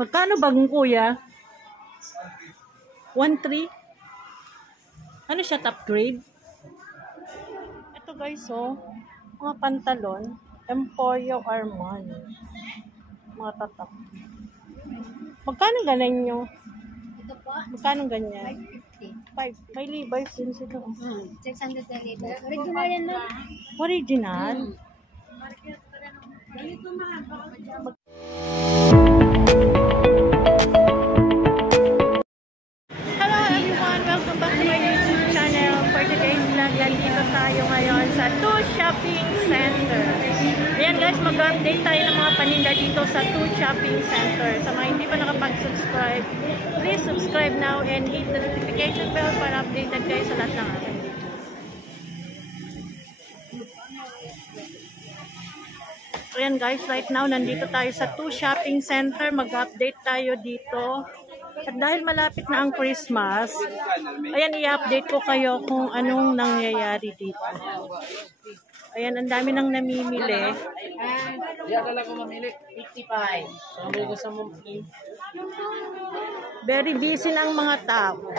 Magkano bagong kuya? 1.3? Ano siya, top grade? Ito guys, oh. Mga pantalon. Emporio Armani. Mga tatak. Magkano ganyan nyo? Ito po, Magkano ganyan? 550. 5. May Levi's din sila. 600 na libo. Original yan na. Original? Ganito mahaba. Hello everyone! Welcome back to my YouTube channel. For today's vlog, nandito tayo ngayon sa 2 Shopping Center. Ayan guys, mag-update tayo ng mga paninda dito sa 2 Shopping Center. Sa mga hindi pa nakapag-subscribe, please subscribe now and hit the notification bell para updated kayo sa lahat ng aking videos. Ayan guys, right now nandito tayo sa 2 Shopping Center. Mag-update tayo dito. At dahil malapit na ang Christmas, ayan, i-update ko kayo kung anong nangyayari dito. Ayan, ang dami nang namimili. Diyan ka lang mamili. 55. Sabi ko sa mong Very busy na ang mga tao.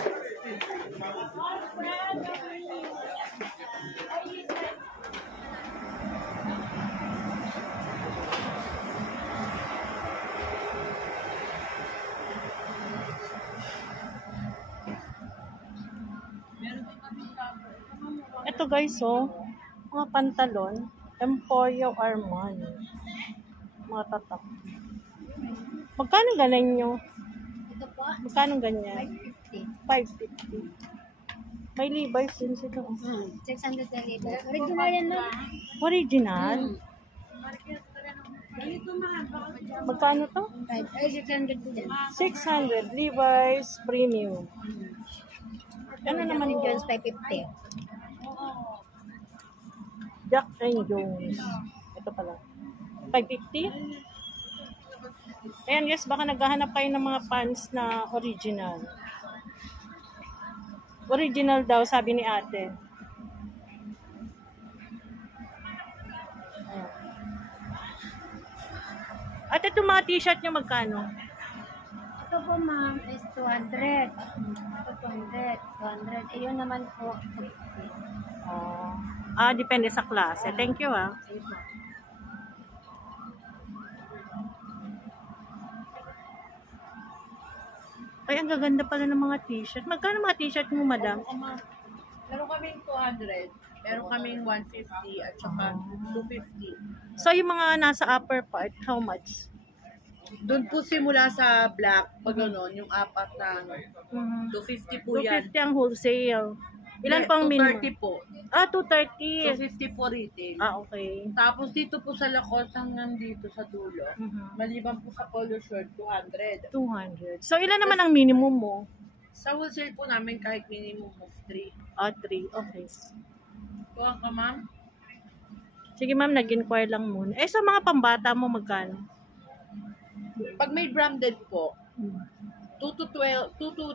Ito guys, oh, mga pantalon, Emporio Armani. Mga tatak. Magkano ganyan nyo? Ito po, Magkano ganyan? 550. 5.50. May Levi's din sila. 600 na libo. Original yan na. Original? Ganito mahaba. Magkano to? 600 po yan. 600. Levi's Premium. Ano naman Naman yun? Jones 550. Jack and Jones. Ito pala. 550? Ayan guys, baka naghahanap kayo ng mga pants na original. Original daw, sabi ni ate. Ayan. Ate, itong mga t-shirt nyo magkano? Ito po ma'am is 200. Ito 200. 200. Ayun naman po. 50. Depende sa klase. Thank you, ah. Ayun po. Ay, ang gaganda pala ng mga t-shirt. Magkano mga t-shirt mo, madam? Meron kaming 200. Meron kaming 150 at saka 250. So, yung mga nasa upper part, how much? Doon po simula sa black, pag gano'n, yung apat na 250 po yan. 250 ang wholesale. Ilan pang minimum? 230 po. 230. 250 po retail. Okay. Tapos dito po sa Lacoste hanggang dito sa dulo. Maliban po sa polo shirt, 200. 200. So, ilan naman ang minimum mo? Sa wholesale po namin kahit minimum of 3. 3. Okay. Kuha ka, ma'am? Sige, ma'am, nag-inquire lang muna. Sa mga pambata mo, magkano? Pag may branded po, 2 to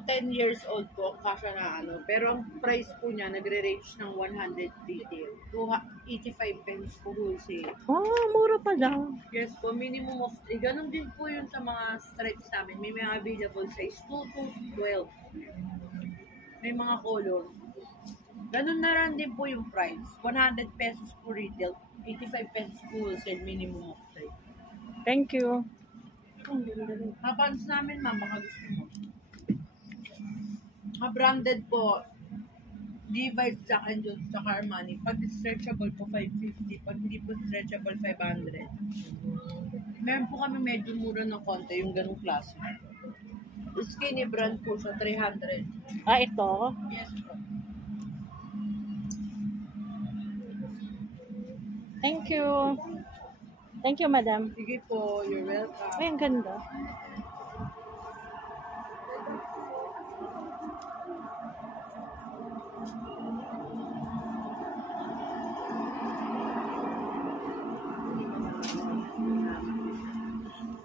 10 years old po, kasya na ano. Pero ang price po niya, nagre-range ng 100 retail. 85 pence po wholesale. Mura pala. Yes po, minimum of 3. Ganon din po yun sa mga stripes namin. May mga available size 2 to 12. May mga color. Ganon na rin din po yung price. 100 pesos po retail, 85 pesos po wholesale, minimum of 3. Thank you. Pants namin, ma'am, baka gusto mo. Branded po, Levi's, Jack and Jones, tsaka Armani. Pag stretchable po, 550. Pag hindi po stretchable, 500. Meron po kami medyo mura ng konti, yung ganong klase. Skinny brand po siya, 300. Ito? Yes po. Thank you. Thank you, madam. Sige po, you're welcome. Ay, ang ganda.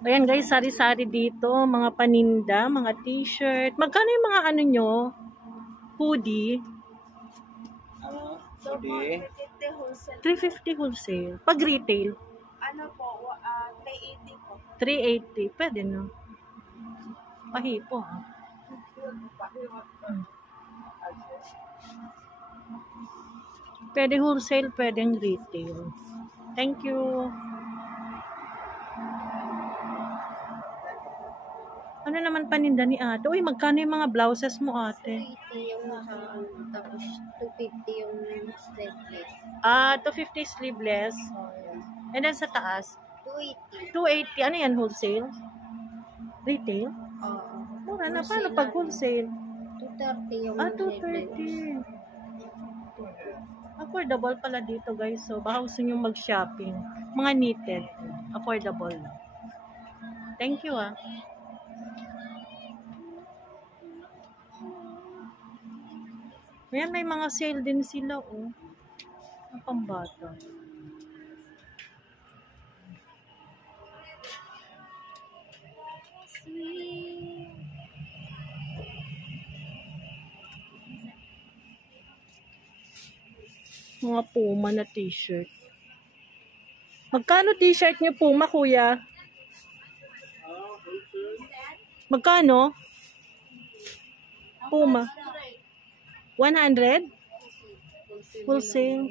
Ayan guys, sari-sari dito. Mga paninda, mga t-shirt. Magkano yung mga ano nyo? Hoodie? So, 350 wholesale. 350 wholesale. Pag retail? Ano po, 380 po. 380. Pwede no? Pahipo, ha? Pwede wholesale, pwedeng retail. Thank you. Ano naman paninda ni ate? Uy, magkano yung mga blouses mo, ate? 280 yung sa ano, tapos 250 yung sleeveless. 250 sleeveless. And then sa taas, 280. 280. Ano yan, wholesale? Retail? Oo. Mura na. Paano pag wholesale? 230 yung 230. Affordable pala dito, guys. So, baka gusto nyo mag-shopping. Mga knitted. Affordable lang. Thank you, ah. Ayan, may mga sale din sila, oh. Ang pambata. Mga Puma na t-shirt. Magkano t-shirt niyo Puma, kuya? Magkano? Puma. 100? Wholesale.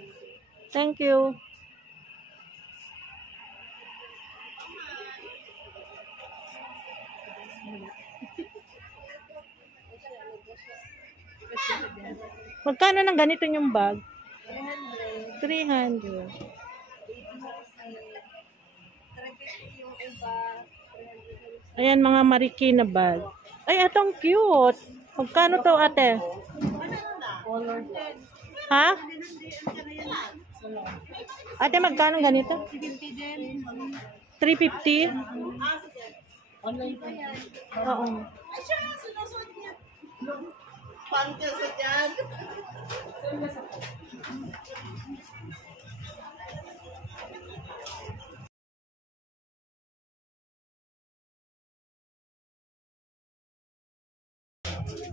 Thank you. Magkano ng ganito yung bag? 300. Ayan, mga Marikina bag. Ay, itong cute. Magkano to, ate? Ha? Ate, magkano ganito? 350? Oo.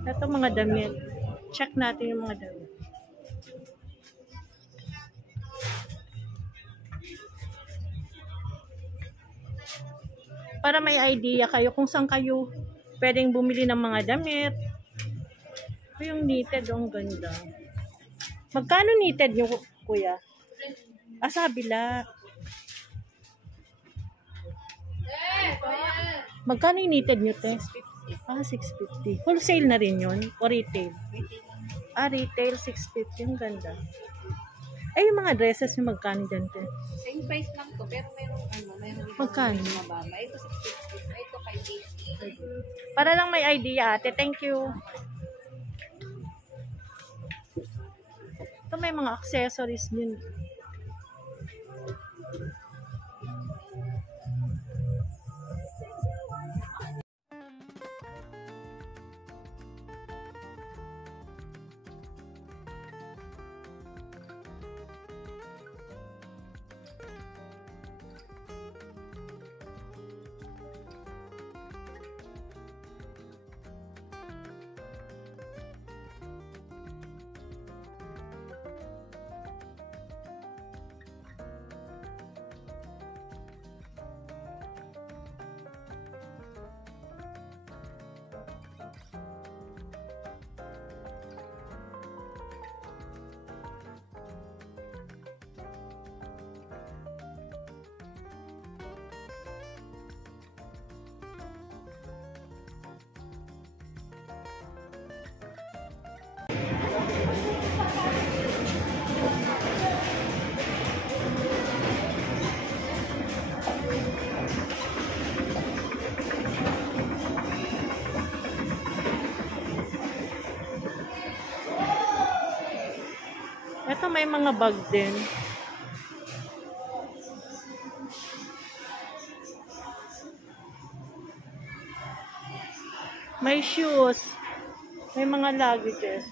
Ito mga damit. Check natin yung mga damit. Para may idea kayo kung saan kayo pwedeng bumili ng mga damit. Ito yung knitted, ang ganda. Magkano knitted yung kuya? Sa kabila. Magkano yung knitted nyo, te? 650. Wholesale na rin yun? O retail? Retail, 650. Yung ganda. Ay, yung mga dresses yung magkano dyan, te? Same price lang to, pero meron Magkano? mababa. Ito 650. Ito 580. Para lang may idea, ate. Thank you. Ito may mga accessories din. Ito may mga bag din. May shoes. May mga luggages.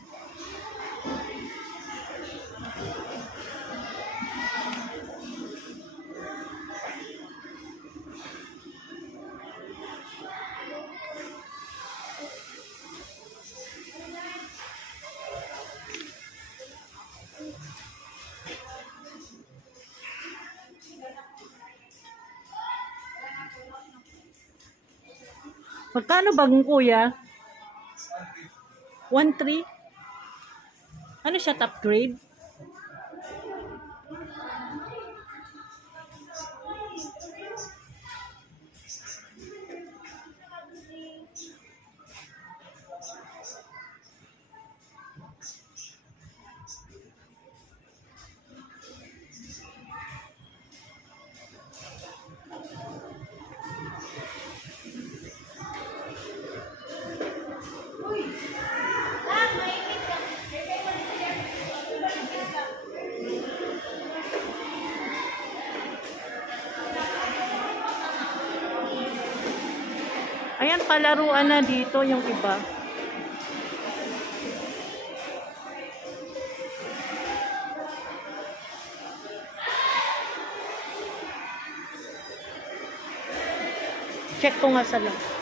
Magkano bagong kuya? 1.3? Ano siya, top grade? Ayan, palaruan na dito yung iba. Check ko nga sa lang.